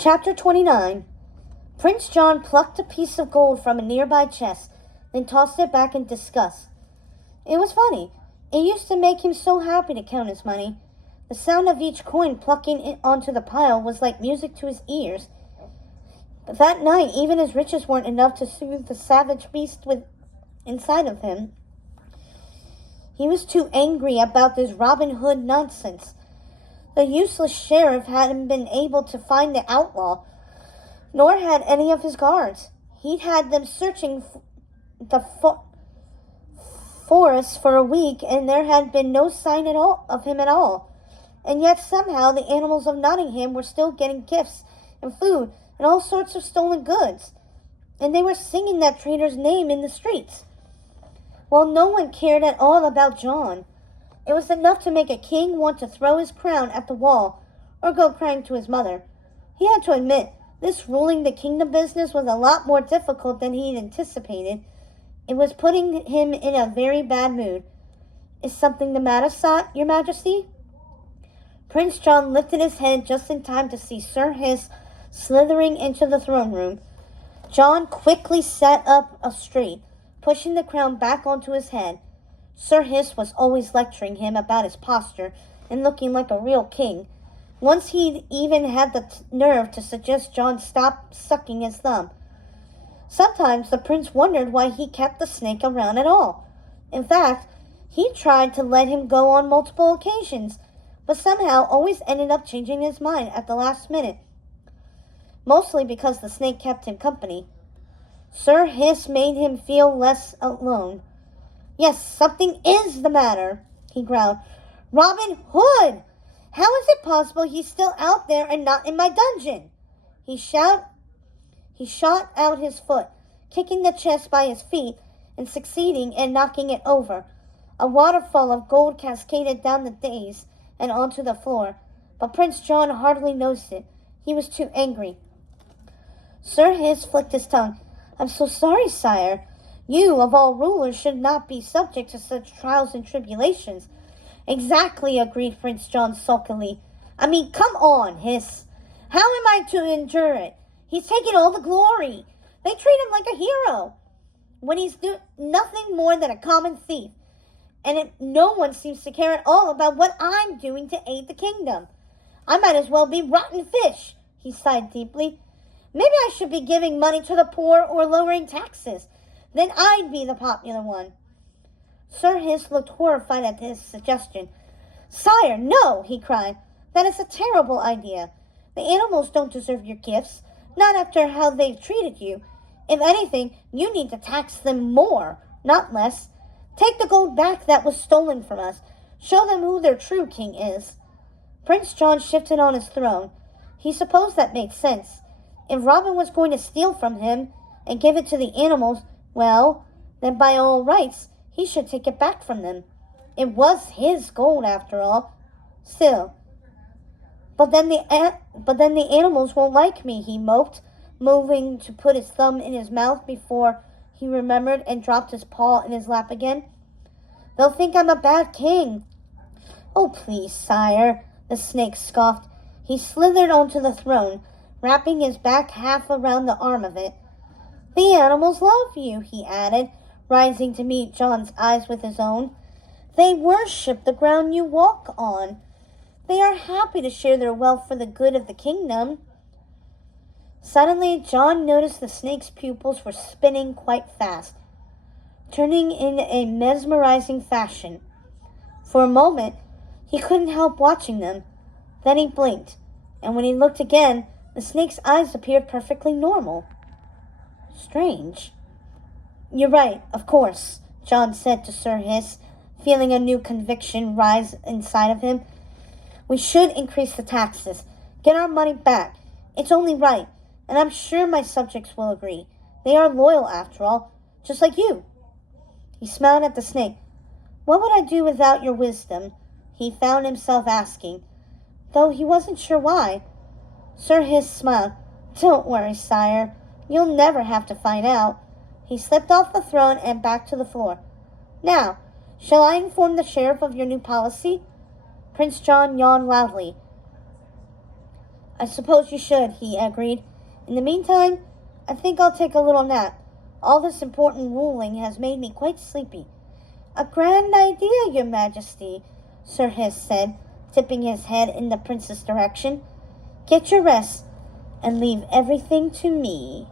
Chapter 29. Prince John plucked a piece of gold from a nearby chest, then tossed it back in disgust. It was funny. It used to make him so happy to count his money. The sound of each coin plucking it onto the pile was like music to his ears. But that night, even his riches weren't enough to soothe the savage beast inside of him. He was too angry about this Robin Hood nonsense. The useless sheriff hadn't been able to find the outlaw, nor had any of his guards. He'd had them searching the forest for a week, and there had been no sign of him at all. And yet somehow the animals of Nottingham were still getting gifts and food and all sorts of stolen goods. And they were singing that traitor's name in the streets. Well, no one cared at all about John. It was enough to make a king want to throw his crown at the wall or go crying to his mother. He had to admit, this ruling the kingdom business was a lot more difficult than he'd anticipated. It was putting him in a very bad mood. Is something the matter, Your Majesty? Prince John lifted his head just in time to see Sir Hiss slithering into the throne room. John quickly sat up straight, pushing the crown back onto his head. Sir Hiss was always lecturing him about his posture and looking like a real king. Once he'd even had the nerve to suggest John stop sucking his thumb. Sometimes the prince wondered why he kept the snake around at all. In fact, he tried to let him go on multiple occasions, but somehow always ended up changing his mind at the last minute. Mostly because the snake kept him company. Sir Hiss made him feel less alone. Yes, something is the matter, he growled. Robin Hood! How is it possible he's still out there and not in my dungeon? He shot out his foot, kicking the chest by his feet and succeeding in knocking it over. A waterfall of gold cascaded down the dais and onto the floor, but Prince John hardly noticed it. He was too angry. Sir Hiss flicked his tongue. I'm so sorry, sire. You, of all rulers, should not be subject to such trials and tribulations. Exactly, agreed Prince John sulkily. I mean, come on, Hiss. How am I to endure it? He's taking all the glory. They treat him like a hero, when he's nothing more than a common thief. And no one seems to care at all about what I'm doing to aid the kingdom. I might as well be rotten fish, he sighed deeply. Maybe I should be giving money to the poor or lowering taxes. Then I'd be the popular one. Sir Hiss looked horrified at his suggestion. Sire, no, he cried. That is a terrible idea. The animals don't deserve your gifts, not after how they've treated you. If anything, you need to tax them more, not less. Take the gold back that was stolen from us. Show them who their true king is. Prince John shifted on his throne. He supposed that made sense. If Robin was going to steal from him and give it to the animals, well, then by all rights, he should take it back from them. It was his gold, after all. Still. But then the animals won't like me, he moped, moving to put his thumb in his mouth before he remembered and dropped his paw in his lap again. They'll think I'm a bad king. Oh, please, sire, the snake scoffed. He slithered onto the throne, wrapping his back half around the arm of it. The animals love you, he added, rising to meet John's eyes with his own. They worship the ground you walk on. They are happy to share their wealth for the good of the kingdom. Suddenly, John noticed the snake's pupils were spinning quite fast, turning in a mesmerizing fashion. For a moment, he couldn't help watching them. Then he blinked, and when he looked again, the snake's eyes appeared perfectly normal. Strange. You're right, of course, John said to Sir Hiss, feeling a new conviction rise inside of him. We should increase the taxes, get our money back. It's only right, and I'm sure my subjects will agree. They are loyal, after all, just like you. He smiled at the snake. What would I do without your wisdom? He found himself asking, though he wasn't sure why. Sir Hiss smiled. Don't worry, sire. You'll never have to find out. He slipped off the throne and back to the floor. Now, shall I inform the sheriff of your new policy? Prince John yawned loudly. I suppose you should, he agreed. In the meantime, I think I'll take a little nap. All this important ruling has made me quite sleepy. A grand idea, Your Majesty, Sir Hiss said, tipping his head in the prince's direction. Get your rest and leave everything to me.